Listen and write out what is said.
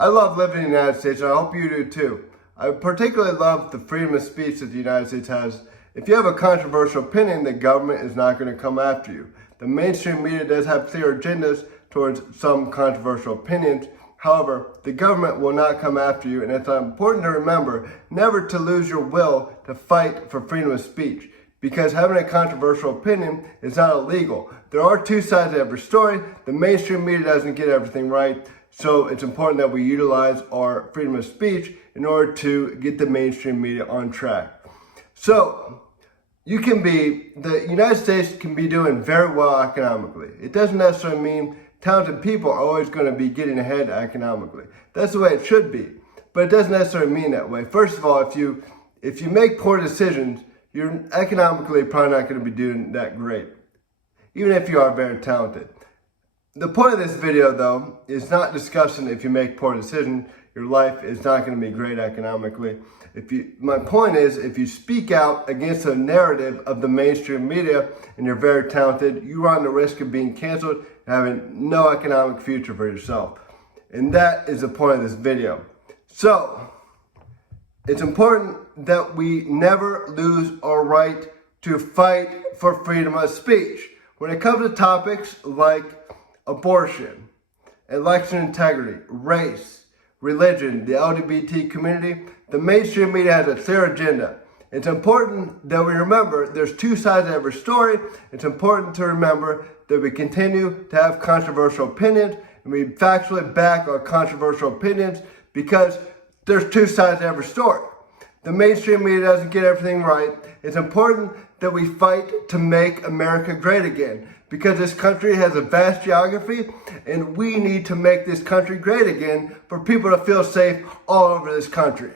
I love living in the United States, and I hope you do too. I particularly love the freedom of speech that the United States has. If you have a controversial opinion, the government is not going to come after you. The mainstream media does have clear agendas towards some controversial opinions. However, the government will not come after you, and it's important to remember never to lose your will to fight for freedom of speech, because having a controversial opinion is not illegal. There are two sides to every story. The mainstream media doesn't get everything right, so it's important that we utilize our freedom of speech in order to get the mainstream media on track. So, the United States can be doing very well economically. It doesn't necessarily mean talented people are always going to be getting ahead economically. That's the way it should be, but it doesn't necessarily mean that way. First of all, if you make poor decisions, you're economically probably not going to be doing that great, even if you are very talented. The point of this video, though, is not discussing if you make poor decisions, your life is not going to be great economically. My point is, if you speak out against the narrative of the mainstream media and you're very talented, you run the risk of being canceled and having no economic future for yourself. And that is the point of this video. So, it's important that we never lose our right to fight for freedom of speech. When it comes to topics like abortion, election integrity, race, religion, the LGBT community, the mainstream media has a clear agenda. It's important that we remember there's two sides to every story. It's important to remember that we continue to have controversial opinions and we factually back our controversial opinions because there's two sides to every story. The mainstream media doesn't get everything right. It's important that we fight to make America great again because this country has a vast geography and we need to make this country great again for people to feel safe all over this country.